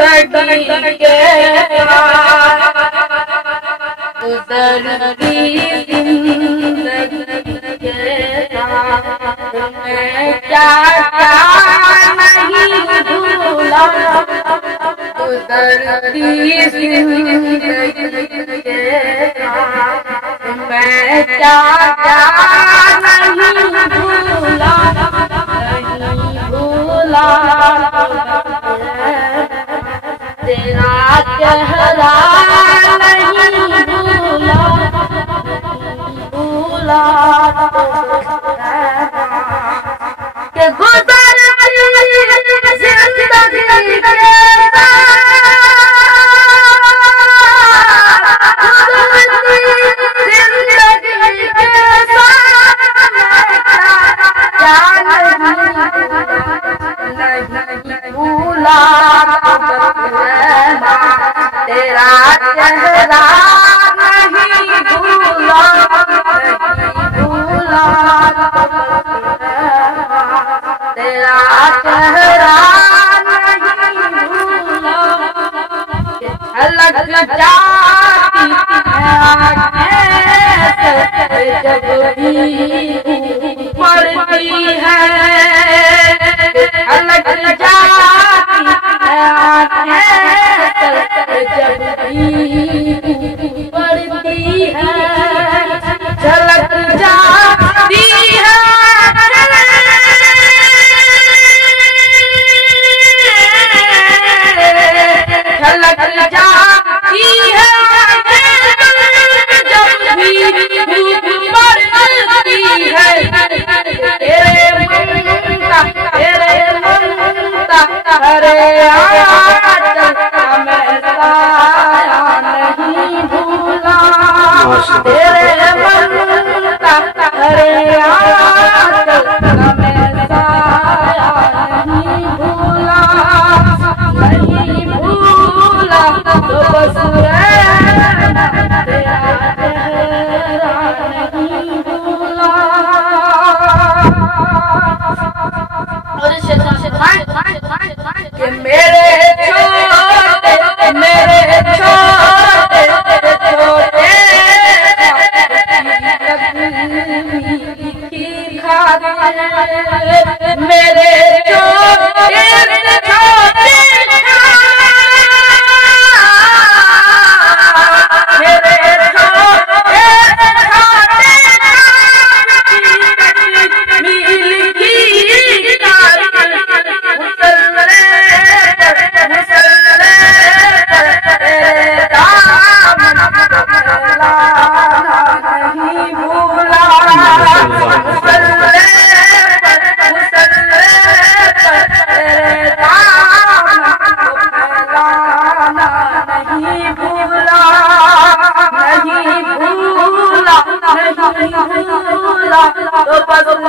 जिंदगी के गुजरती जिंदगी के मैं क्या क्या नहीं भूला गुजरती जिंदगी के मैं क्या क्या नहीं भूला तेरा चेहरा नहीं भूला भूला के गुजर जिंदगी के तेरा चेहरा नहीं भूला भूला तेरा चेहरा नहीं भूला झलक जाती है जब भी पड़ती है झलक जाती है जब भी पड़ती है झलक जाती है झलक जाती है जब भी धूप पड़ती है तेरे ममता हरे तेरे मन का हरे आंचल मैं साया नहीं भूला तो बस रहना तेरा चेहरा नहीं भूला और कि मेरे छोटे मेरे छोटे तो